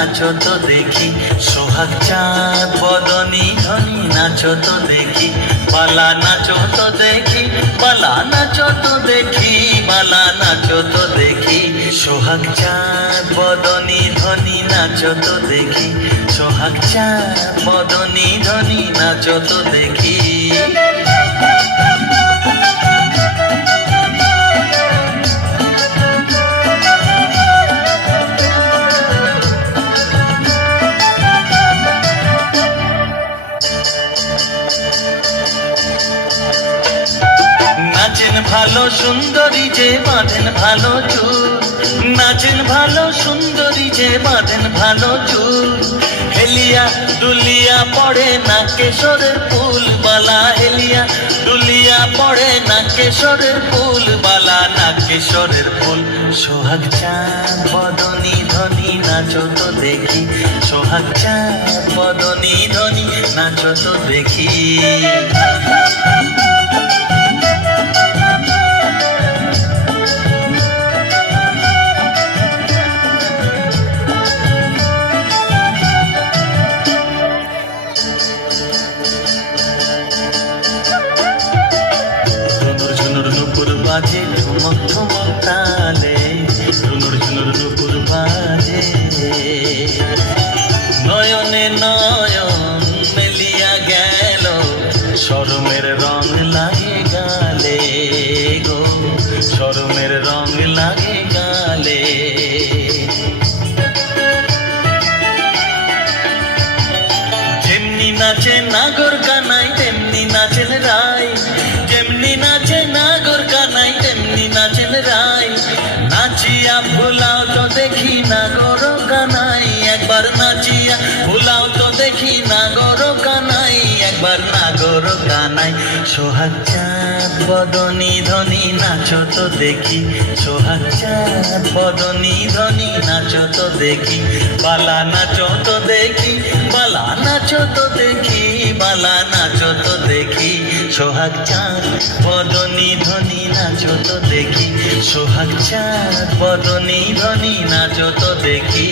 নাচো তো দেখি, সোহাগ চাঁদ বদনী ধনী নাচো তো দেখি, বালা নাচো তো দেখি, বালা নাচো তো দেখি, বালা নাচো তো দেখি, সোহাগ চাঁদ বদনী ধনী নাচো তো দেখি, সোহাগ চাঁদ বদনী ধনী নাচো তো দেখি। নাচেন ভালো সুন্দরী যে বাঁধেন ভালো চুল, নাচেন ভালো সুন্দরী যে বাঁধেন ভালো চুল, হেলিয়া দুলিয়া পড়ে না কেশরের ফুল বালা, হেলিয়া দুলিয়া পড়ে না কেশরের ফুল বালা, না কেশরের ফুল। সোহাগ চাঁদ বদনী ধনী নাচো তো দেখি, সোহাগ চাঁদ বদনী ধনী নাচো তো দেখি। বাজে ঠুমক ঠুমক তালে, ঝুনুর ঝুনুর নুপুর বাজে, নয়নে নয়ন মেলিয়া গেল, শরমের রং লাগে গালে গো, শরমের রং লাগে গালে। যেমনি নাচে নাগর কানাই তেমনি নাচেন রাই, যেমনি নাচে নাগর কানাই তেমনি নাচেন রাই, নাচিয়া ভুলাও তো দেখি নাগর কানাই, একবার নাচিয়া ভুলাও তো দেখি নাগর কানাই, একবার নাগর কানাই। সোহাগ চাঁদ বদনী ধনী নাচো তো দেখি, সোহাগ চাঁদ বদনী ধনী নাচো তো দেখি, বালা নাচো তো দেখি, বালা নাচো তো দেখি, বালা নাচো তো দেখি, সোহাগ চাঁদ বদনী ধনী নাচো তো দেখি, সোহাগ চাঁদ বদনী ধনী নাচো তো দেখি।